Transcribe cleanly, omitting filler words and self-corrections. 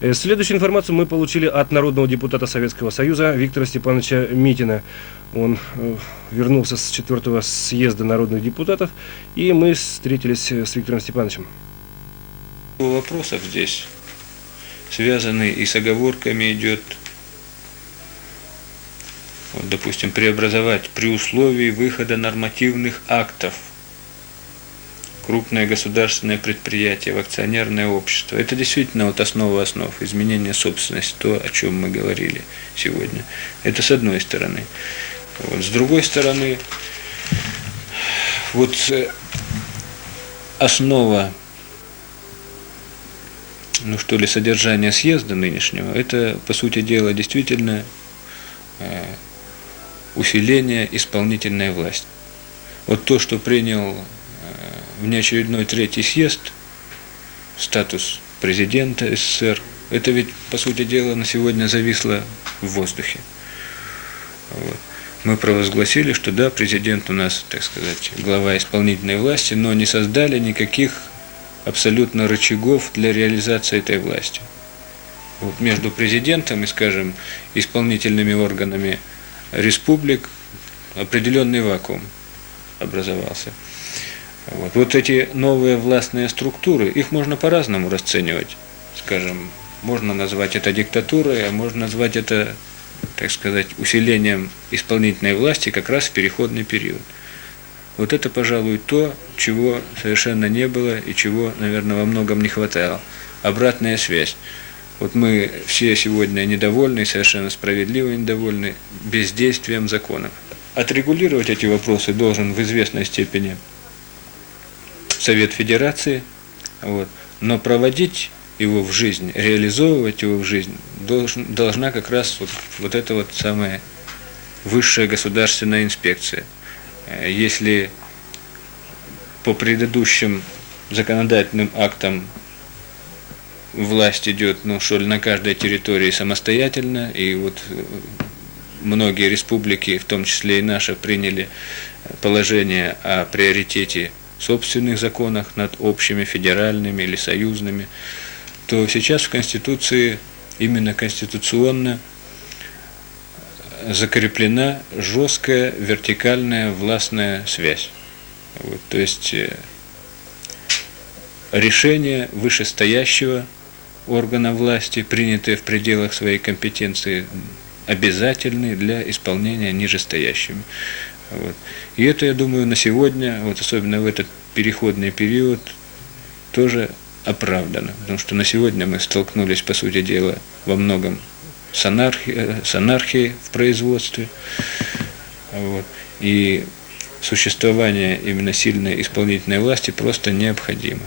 Следующую информацию мы получили от народного депутата Советского Союза Виктора Степановича Митина. Он вернулся с 4-го съезда народных депутатов, и мы встретились с Виктором Степановичем. Вопросов здесь связанный и с оговорками идет. Вот, допустим, преобразовать при условии выхода нормативных актов крупное государственное предприятие в акционерное общество. Это действительно вот основа основ, изменение собственности, то, о чем мы говорили сегодня. Это с одной стороны. Вот, с другой стороны, вот основа, содержания съезда нынешнего, это, по сути дела, действительно усиление исполнительной власти. Вот то, что принял внеочередной третий съезд, статус президента СССР, это ведь, по сути дела, на сегодня зависло в воздухе. Вот. Мы провозгласили, что да, президент у нас, так сказать, глава исполнительной власти, но не создали никаких абсолютно рычагов для реализации этой власти. Вот между президентом и, скажем, исполнительными органами республик определенный вакуум образовался. Вот эти новые властные структуры, их можно по-разному расценивать. Скажем, можно назвать это диктатурой, а можно назвать это, так сказать, усилением исполнительной власти как раз в переходный период. Вот это, пожалуй, то, чего совершенно не было и чего, наверное, во многом не хватало. Обратная связь. Вот мы все сегодня недовольны, совершенно справедливо недовольны бездействием законов. Отрегулировать эти вопросы должен в известной степени Совет Федерации, но проводить его в жизнь, реализовывать его в жизнь должна как раз вот эта вот самая высшая государственная инспекция. Если по предыдущим законодательным актам власть идет, на каждой территории самостоятельно, и вот многие республики, в том числе и наша, приняли положение о приоритете собственных законах над общими, федеральными или союзными, то сейчас в Конституции именно конституционно закреплена жесткая вертикальная властная связь. То есть решения вышестоящего органа власти, принятые в пределах своей компетенции, обязательны для исполнения нижестоящими. И это, я думаю, на сегодня, особенно в этот переходный период, тоже оправдано. Потому что на сегодня мы столкнулись, по сути дела, во многом с анархией в производстве. И существование именно сильной исполнительной власти просто необходимо.